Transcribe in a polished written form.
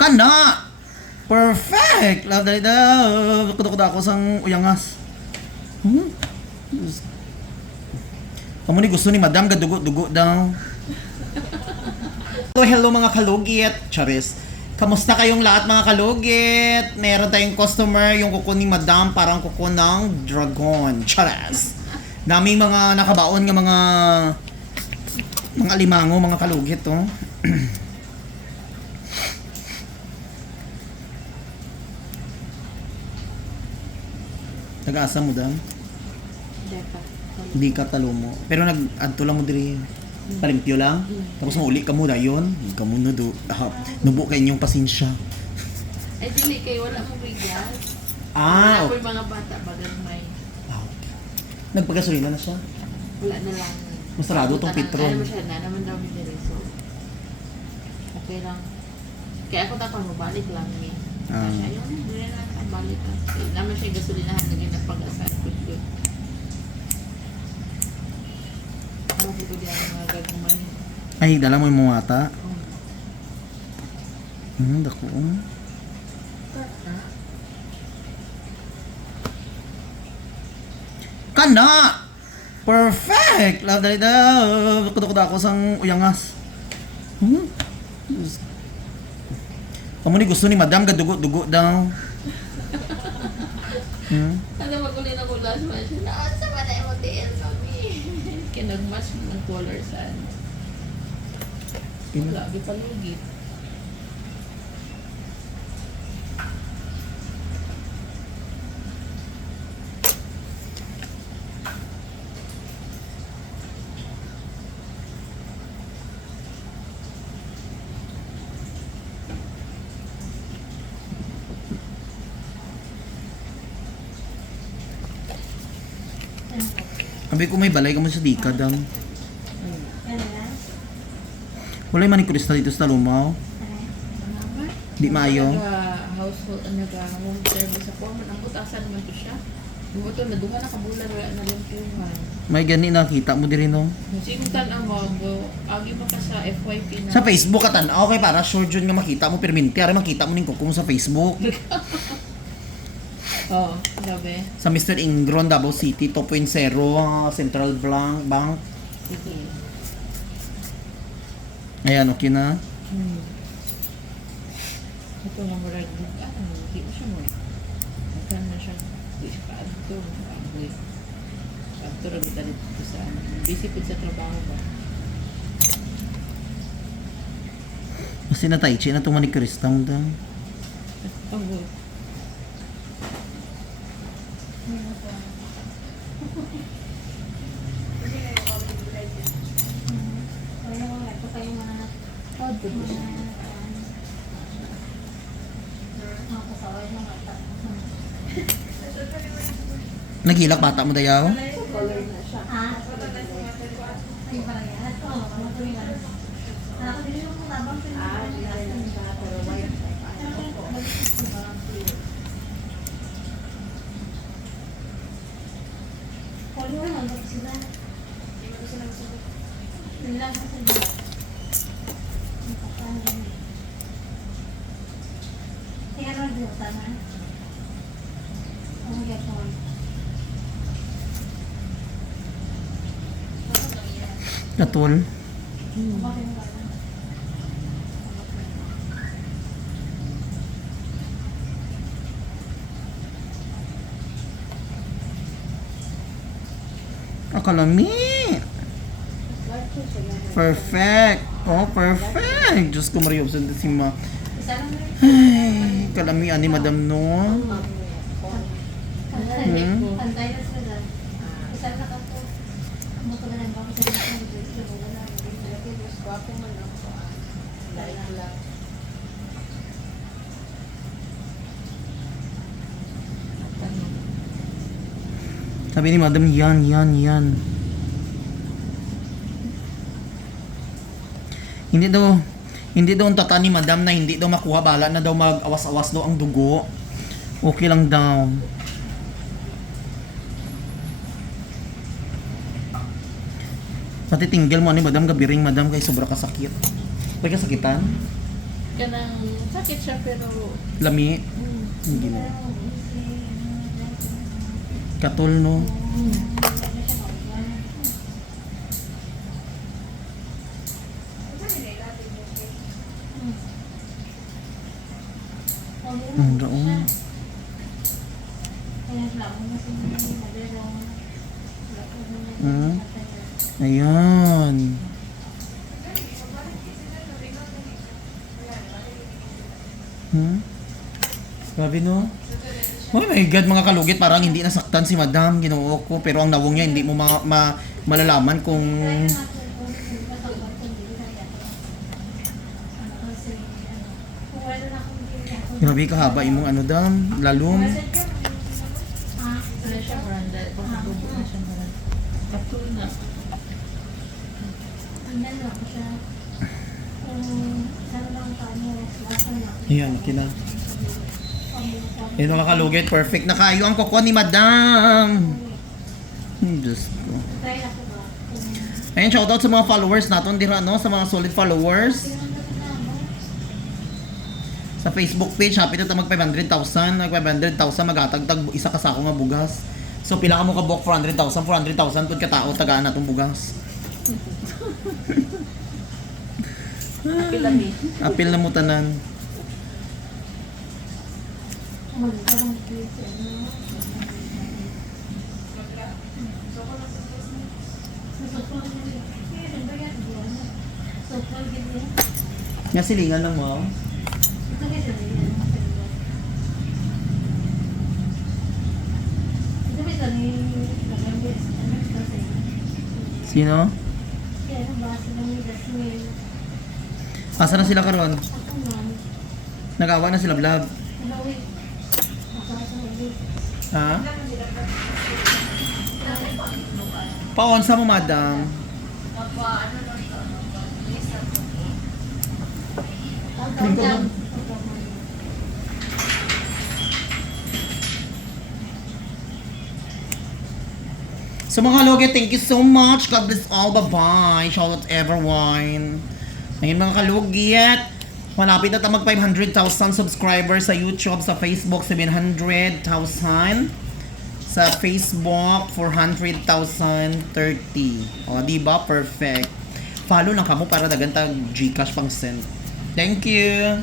Kana! Perfect! Love dali daw. Kuda-kuda ako sang uyangas. Kamu ni gusto ni Madam gadugo-dugo daw. Hello mga kalugit. Charis. Kamusta kayong lahat mga kalugit? Meron tayong customer, yung kuko ni Madam, parang kuko ng dragon. Charis. Daming mga nakabaon ng mga alimango, mga kalugit, oh. Nag-asa mo dan? Hindi ka talo mo. Pero nag-adto lang mo diri. Palimpyo lang. Tapos mauli ka mo dayon. Ka mo na do. Nubo kay inyong pasensya. Ay dili kay wala mo bigas. Ah, Wala okay. po mga bata bagang may Okay. Nagpagasolina na siya. wala na lang. Masarado tong Petron. Ano siya na naman daw ni so. Okay lang. Kaya ako tapos mabalik lang eh. Ah. Siya yun, hindi na nakabalik. Naman siya gasolinahan na ganyan pag-asal. Good. Ako po diyan mga gagumay. Ay, dala mo yung mga ata. Dako. Kana! Perfect! Love dali daw. Kuda-kuda ako sang uyangas. Kamu ni gusto ni Madam gadugo-dugo daw. Ano maguli na ko last month siya na sa mana yung hotel kami. Kinagmas ng color saan. Wala, di palugit. Sabi ko may balay ka mo sa dika daw. Wala yung manikurista dito sa Talumaw. Di maayo. Household, home service ako. Ang butasan naman to siya. Buto na duha na kabulan wala na lang tuhan. May gani nakita mo din no? Sinuntan ang agi pa ka sa FYP na. Sa Facebook ka tan. Okay para sure jud nga makita mo perminti ara makita mo ning kuko mo sa Facebook. Oo, gabi. Sa Mr. Ingron, Davao City, 2.0, Central Bank. Sige. Ayan, okay na. Ito nga marag hindi mo siya mo. Magkano na siya. Hindi siya kaadto. Kaadto. Kaadto rin kita dito sa busy po sa trabaho ba? Kasi na tai chi na itong manikurista mo daw. Oh, Nagilak bata mo dayaw? color na siya. Pero white. Katol. Akalami. Perfect. Oh, perfect. Diyos ko, Maria, obsente si Ma. Ay, kalami ani Madam no. Sabi ni Madam, yan. Hindi daw ang tata ni Madam na hindi daw makuha, bala na daw mag-awas-awas daw ang dugo. Okay lang daw. Pati tinggal mo ni Madam gabiring Madam kay sobra kasakit. May kasakitan? ka ng sakit siya pero Lami. Hindi na. Katol, no? Ang raon. Ayan. Grabe, no? Oh my God, mga kalugit, parang hindi nasaktan si Madam, Ginoo ko. Pero ang nawong niya, hindi mo malalaman kung... Grabe, kahaba imong ano, Dam, lalom. ano siya Miranda, pagkabubo na siya Miranda. Katul na. Ayan, kina. Eh, mga kalugit, perfect na kayo ang kuko ni Madam. Diyos ko. Ayan, shoutout sa mga followers natin, dira, no? Sa mga solid followers. Sa Facebook page, happy na mag 500,000. Mag 500,000, magatagtag isa ka sa ako nga bugas. So, pila ka mo kabok 400,000, 400,000, pud ka tao, tagaan na itong bugas. Pilami. Apil na mo tanan. Nga silingan lang mo. Sino? Asa na sila karon? Nagawa na sila vlog. Ha? Paon sa mo, Madam? So mga kalugit, thank you so much. God bless all. Bye-bye. Shout out everyone. Ngayon mga kalugit, malapit na tayo mag 500,000 subscribers sa YouTube, sa Facebook 700,000, sa Facebook 400,030. O, diba? Perfect. Follow lang kamo para dagantag Gcash pang send. Thank you.